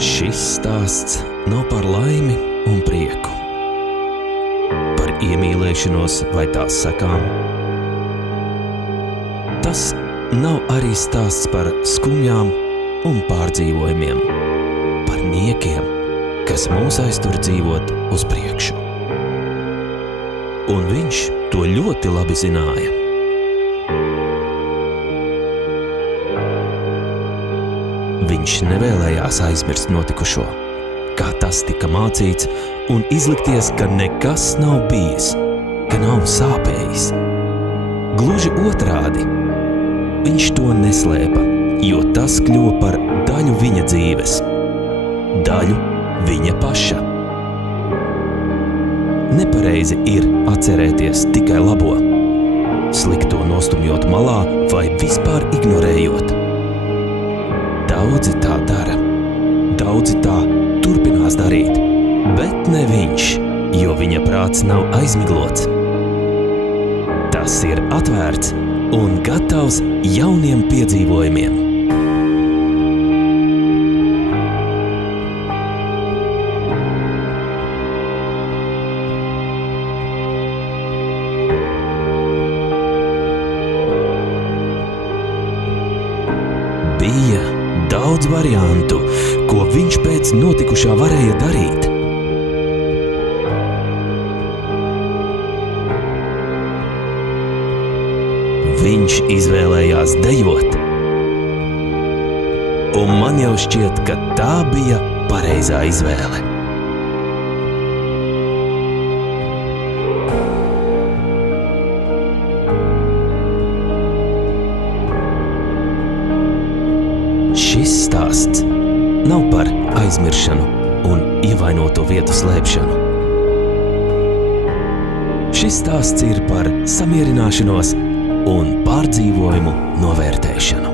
Šis stāsts nav par laimi un prieku, par iemīlēšanos vai tās sekām. Tas nav arī stāsts par skumjām un pārdzīvojumiem, par niekiem, kas mūs aiztur dzīvot uz priekšu. Un viņš to ļoti labi zināja. Viņš nevēlējās aizmirst notikušo, kā tas tika mācīts, un izlikties, ka nekas nav bijis, ka nav sāpējis. Gluži otrādi, viņš to neslēpa, jo tas kļuva par daļu viņa dzīves, daļu viņa paša. Nepareizi ir atcerēties tikai labo, slikto nostumjot malā vai vispār ignorējot. Daudzi tā dara, daudzi tā turpinās darīt, bet ne viņš, jo viņa prāts nav aizmiglots. Tas ir atvērts un gatavs jauniem piedzīvojumiem. Bija daudz variantu, ko viņš pēc notikušā varēja darīt. Viņš izvēlējās dejot. Un man jau šķiet, ka tā bija pareizā izvēle. Šis stāsts nav par aizmiršanu un ievainoto vietu slēpšanu. Šis stāsts ir par samierināšanos un pārdzīvojumu novērtēšanu.